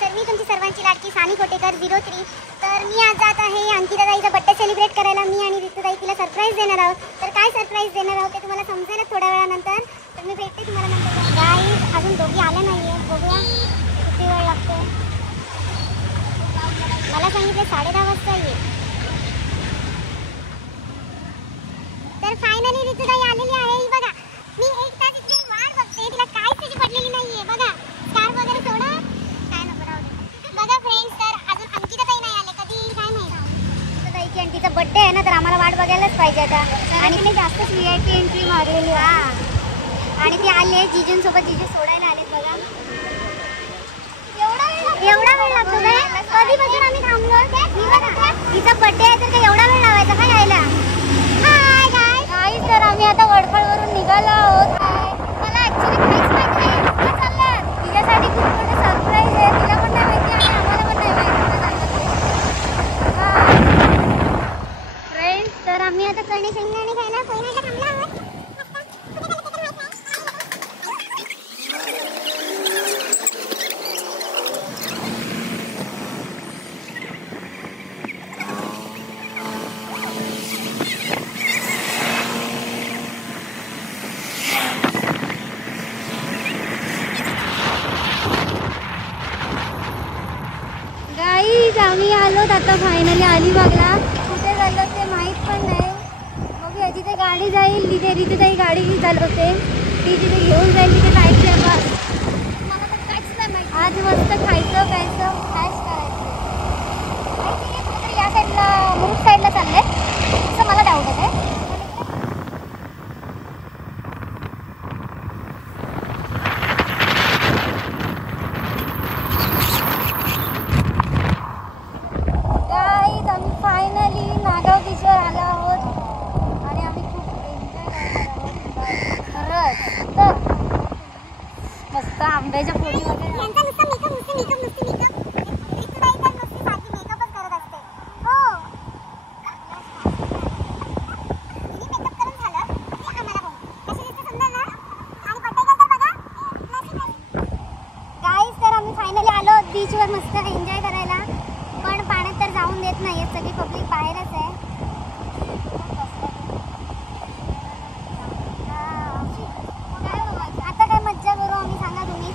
Sir मी तुमची सर्वांची लाडकी सानी कोटेकर 03. तर मी आज जात आहे अंकिता ताईचा बर्थडे सेलिब्रेट करायला. मी आणि रितू ताई तिला सरप्राईज देणार आहोत. तर काय सरप्राईज देणार आहोत ते तुम्हाला समजेल थोड्या वेळानंतर. तर मी भेटते तुम्हाला नंतर. गाईज अजून दोघी आल्या नाही आहेत, बघूया किती वेळ लागतो. मला सांगितलं 10:30 वाजता ये. तर फायनली रितू ताई आलेली आहे. ही बघा, मी एक तास इथे वाट बघते, तिला काहीच त्याची पडलेली नाहीये. बघा स्कार्फ वगैरे सोडा, काय नको राहू दे. बघा फ्रेंड्स, तर अजून अंकिता ताई नाही आले, कधी काय माहिती. तर ताईची आणि तिचा बर्थडे आहे ना, तर आम्हाला वाट बघायलाच पाहिजे आता. आणि तिने जास्तच VIP एंट्री मारलेली. आणि ती आले जिजूंसोबत, जिजू सोडायला आलेत. बघा एवढा वेळ लागतो काय? कधीपासून आम्ही थांबलो. तिचा बर्थडे आहे तर एवढा वेळ लावायचा काय यायला? हाय गाईस, तर आम्ही आता वडफळवरून निघालो आहोत. मला ऍक्च्युली काहीच माहिती नाही कुठे चाललं. तिच्यासाठी खूप मोठं सरप्राईज आहे. तिला पण नाही माहिती आणि आम्हाला पण नाही माहिती कुठे चाललं. फ्रेंड्स, तर आम्ही आता कणे शेंगदाणे खायला कोयनाला थांबलो आहोत. आम्ही आलोत आता फायनली अलिबागला. कुठे चाललो ते माहीत पण नाही. बघूया, जिथे गाडी जाईल तिथे रितूताई गाडी चालवते, ती तिथे घेऊन जाईल, तिथे जायचं बस. मला तर काहीच नाही माहिती. आज मस्त खायचं प्यायचं कायच करायचं. कुठेतरी या साईडला मुरुड साईडला चाललंय असं मला डाऊट आहे. आंब्याच्या फोडी वगैरे यांचा नुसता मेकअप साधी मेकअपच करत असते. हो, मेकअप करून झालं की आम्हाला बघू कशी दिसते सुंदर ना. आणि पटायला तर बघा गाईस. तर आम्ही फायनली आलो बीचवर मस्त एन्जॉय करायला, पण पाण्यात तर जाऊन देत नाही, सगळी पब्लिक बाहेरच आहे. आता काय मज्जा करू आम्ही, सांगा तुम्ही.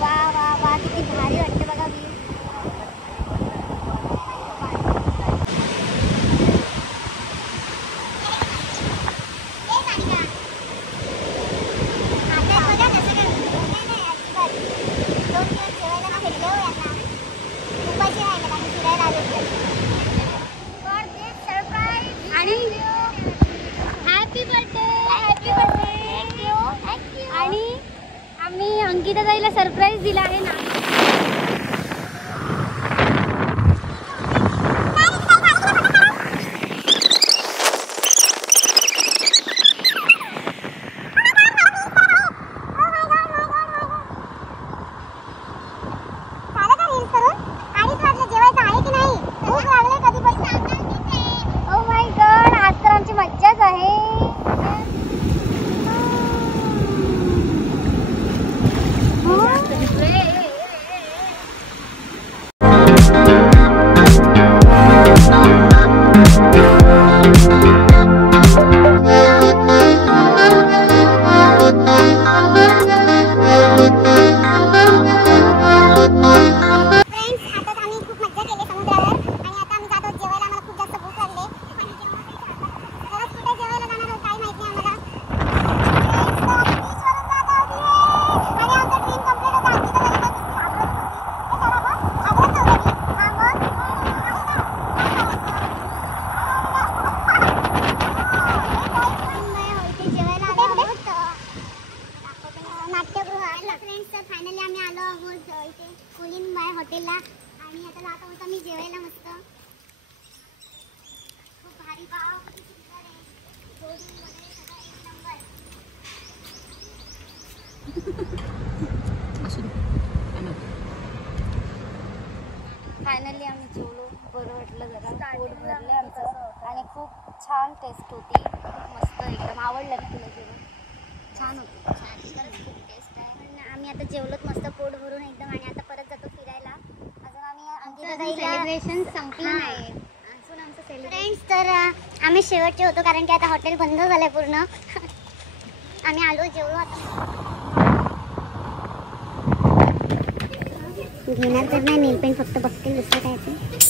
वा वा वा, किती भारी वाटते बघा व्ह्यू. आणि आम्ही अंकिता ताईला सरप्राईज दिला आहे ना. ओ माय गॉड, आज तर आमची मज्जाच आहे. फायनली आम्ही आलो आहोत इथे कोलिनबाई हॉटेलला. आणि आता जात आहोत आम्ही जेवायला. मस्त खूप भारी, वाव किती सुंदर आहे. जोडी वगैरे सगळं एक नंबर. फायनली आम्ही जेवलो, बरं वाटलं जरा, पोट भरले आमचं. आणि खूप छान टेस्ट होती, खूप मस्त एकदम. आवडलं ना तुला जेवण? छान होतं. खूप टेस्ट आहे. आम्ही आता जेवलोत मस्त पोट भरून एकदम आणि आता परत जातो फिरायला. अजून आम्ही सेलिब्रेशन संपलं नाही अजून आमचं फ्रेंड्स. तर आम्ही शेवटचे होतो कारण की आता हॉटेल बंद झालंय पूर्ण. आम्ही आलो जेवलो आता. घेणार तर नाही नेल पेंट फक्त बघतील दुसरं काय ते.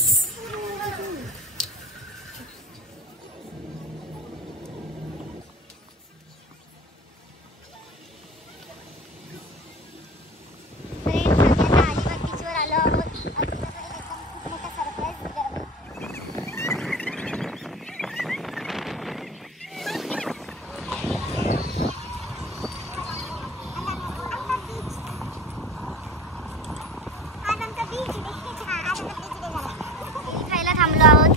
खायला थांबलो आहोत.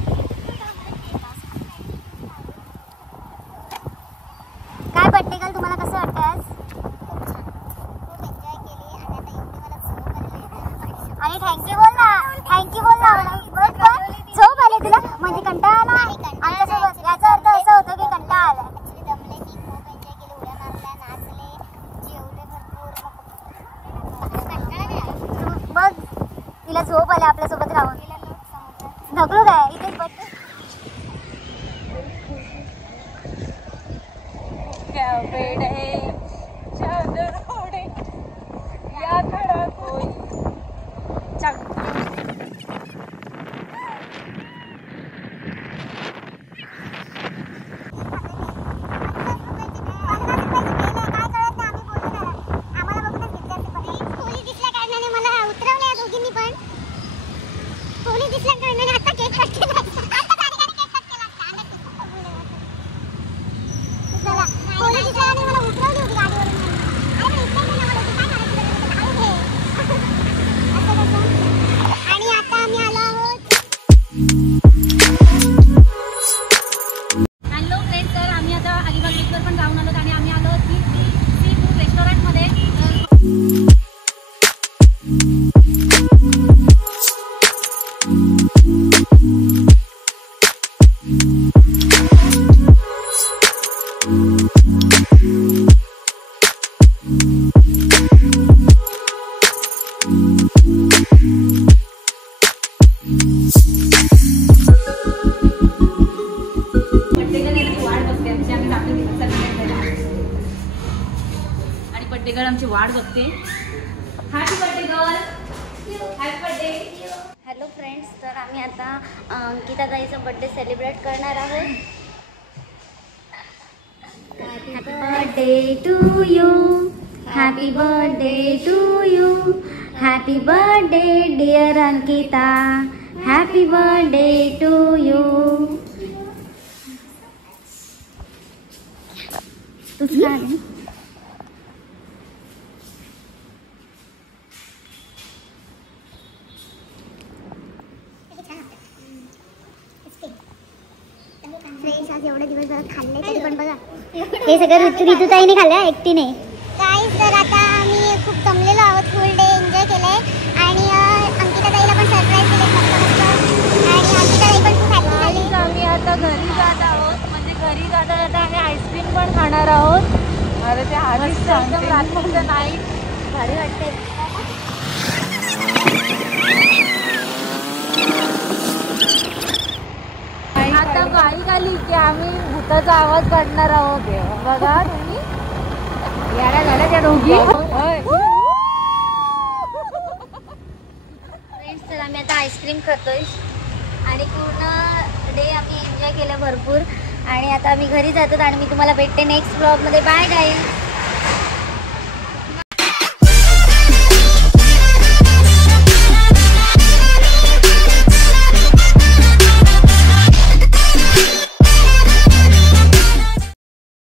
काय बर्थडे गर्ल तुम्हाला कसं वाटतं आज? खूप एन्जॉय केली आणि आता एवढी मला झोप आली आणि थँक्यू बोल ना. थँक्यू बोल ना. झोप आली तुला म्हणजे कंटाळा आला आणि कसं याचा अर्थ असा होतो की कंटाळा आला. ऍक्च्युली दमले की खूप एन्जॉय केली. उड्या मारल्या नाचले जेवले भरपूर. कंटाळा नाही आला. बघ तिला झोप आली आपल्यासोबत राहून. ढकलू काय इथेच बघते. क्या पेड़ है चादर ओढ़े या खड़ा कोई चक. बर्थडे गर्ल आमची वाट बघते. Happy birthday girl. Happy birthday. Hello friends. तर आम्ही आता अंकिता ताईचा बर्थडे सेलिब्रेट करणार आहोत. Happy birthday to you. Happy birthday to you. Happy birthday dear Ankita. Happy birthday to you. तुझं फ्रेंड्स आज एवढे दिवस खाल्ले तरी पण बघा हे सगळं ऋतुताईने खाल्लं एकटीने. गाईज तर आता आम्ही खूप जमलेलो आहोत. फुल डे एन्जॉय केलंय आणि अंकिता ताईला पण सरप्राईज दिले आणि अंकिता ताई पण खूप हॅपी झाली. आम्ही आता घरी जात आहोत. म्हणजे घरी जाता जाता आम्ही आईस्क्रीम पण खाणार आहोत. अरे ते आधीच एकदम रात्रीचं नाईट भारी वाटतंय. आता गाडी आली की आम्ही भूताचा आवाज काढणार आहोत. बघा तुम्ही याला झाल्या त्या दोघी. फ्रेंड्स तर आम्ही आता आईस्क्रीम खातोय आणि पूर्ण डे आम्ही एन्जॉय केलं भरपूर आणि आता आम्ही घरी जातो आणि मी तुम्हाला भेटते नेक्स्ट ब्लॉगमध्ये. Bye guys.